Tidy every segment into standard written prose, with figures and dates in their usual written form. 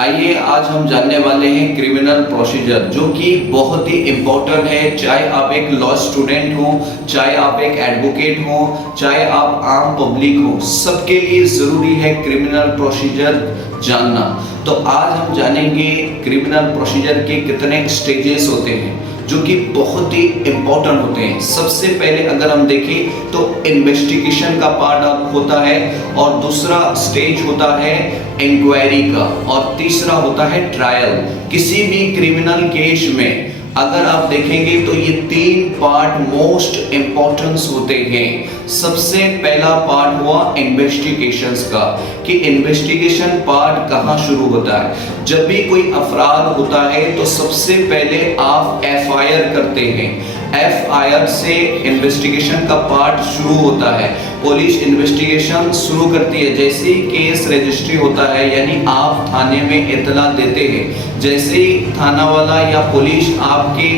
आइए आज हम जानने वाले हैं क्रिमिनल प्रोसीजर, जो कि बहुत ही इम्पोर्टेंट है। चाहे आप एक लॉ स्टूडेंट हो, चाहे आप एक एडवोकेट हो, चाहे आप आम पब्लिक हो, सबके लिए ज़रूरी है क्रिमिनल प्रोसीजर जानना। तो आज हम जानेंगे क्रिमिनल प्रोसीजर के कितने स्टेजेस होते हैं, जो कि बहुत ही इम्पोर्टेंट होते हैं। सबसे पहले अगर हम देखें तो इन्वेस्टिगेशन का पार्ट होता है, और दूसरा स्टेज होता है इंक्वायरी का, और तीसरा होता है ट्रायल। किसी भी क्रिमिनल केस में अगर आप देखेंगे तो ये तीन पार्ट मोस्ट इम्पोर्टेंस होते हैं। सबसे पहला पार्ट हुआ इन्वेस्टिगेशंस का, कि इन्वेस्टिगेशन पार्ट कहाँ शुरू होता है। जब भी कोई अपराध होता है तो सबसे पहले आप एफआईआर करते हैं। एफआईआर से इन्वेस्टिगेशन का पार्ट शुरू होता है। पुलिस इन्वेस्टिगेशन शुरू करती है। जैसे ही केस रजिस्ट्री होता है, यानी आप थाने में इत्तला देते हैं, जैसे ही थाना वाला या पुलिस आपके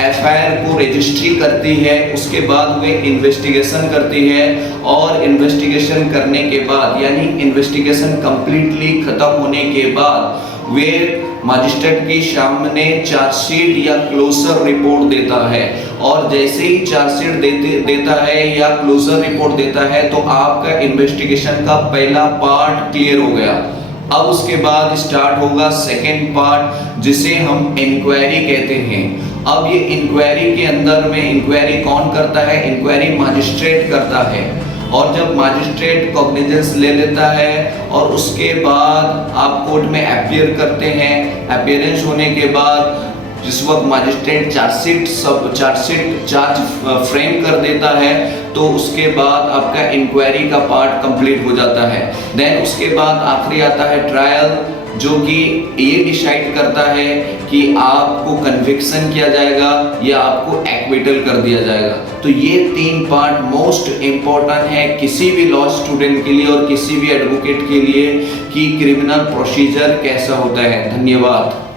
एफआईआर को रजिस्ट्री करती है, उसके बाद वे इन्वेस्टिगेशन करती है, और इन्वेस्टिगेशन करने के बाद यानी इन्वेस्टिगेशन कंप्लीटली खत्म होने के बाद वे मजिस्ट्रेट के सामने चार्जशीट या क्लोजर रिपोर्ट देता है। और जैसे ही चार्जशीट देता है या क्लोजर रिपोर्ट देता है तो आपका इन्वेस्टिगेशन का पहला पार्ट क्लियर हो गया। अब उसके बाद स्टार्ट होगा सेकेंड पार्ट, जिसे हम इंक्वायरी कहते हैं। अब ये इंक्वायरी के अंदर में इंक्वायरी कौन करता है? इंक्वायरी मजिस्ट्रेट करता है। और जब मजिस्ट्रेट कॉग्निजेंस ले लेता है और उसके बाद आप कोर्ट में अपीयर करते हैं, अपीयरेंस होने के बाद जिस वक्त मजिस्ट्रेट चार्ज फ्रेम कर देता है, तो उसके बाद आपका इंक्वायरी का पार्ट कंप्लीट हो जाता है। देन उसके बाद आखिरी आता है ट्रायल, जो कि ये डिसाइड करता है कि आपको कन्विक्शन किया जाएगा या आपको एक्विटल कर दिया जाएगा। तो ये तीन पार्ट मोस्ट इम्पोर्टेंट है किसी भी लॉ स्टूडेंट के लिए और किसी भी एडवोकेट के लिए, कि क्रिमिनल प्रोसीजर कैसा होता है। धन्यवाद।